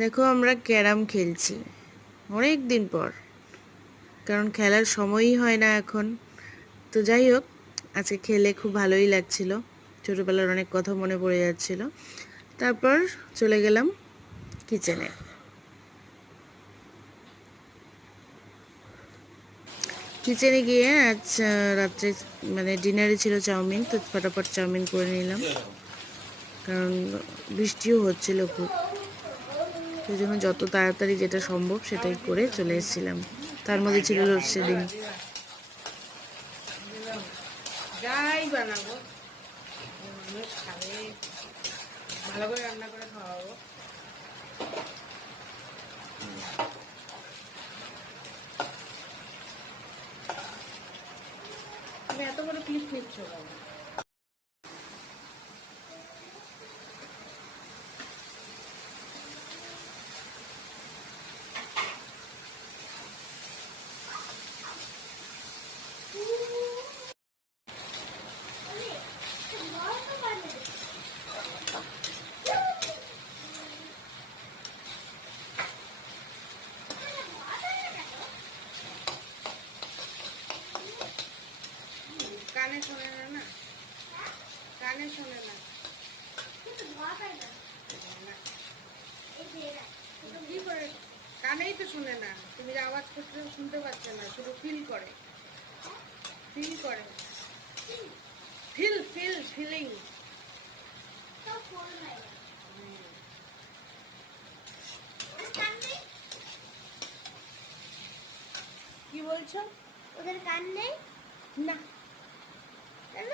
দেখো আমরা ক্যারাম খেলছি অনেক দিন পর, কারণ খেলার সময়ই হয় না এখন। তো যাই হোক, আজকে খেলে খুব ভালোই লাগছিল। ছোটোবেলার অনেক কথা মনে পড়ে যাচ্ছিল। তারপর চলে গেলাম কিচেনে। কিচেনে গিয়ে আজ রাত্রে মানে ডিনারে ছিল চাউমিন, তো ফটাফট চাউমিন করে নিলাম, কারণ বৃষ্টিও হচ্ছিল খুব। সেই জন্য যত তাড়াতাড়ি যেটা সম্ভব সেটাই করে চলে এসেছিলাম। তার মধ্যে ছিল লোডশেডিং। যাই বানাবো মানুষ খাবে, ভালো করে রান্না করে খাওয়াবো। তুমি এত বড় ক্লিপ নিচ্ছ বাবা? কানে শোনে না, না কানে শোনে না। কি করে কানেই তো শোনে না, তুমি যে আওয়াজ করতে শুনতে পাচ্ছে না, শুধু ফিল করে, ফিল করে, ফিলিং। কি বলছো? ওদের কান নেই না, কেন?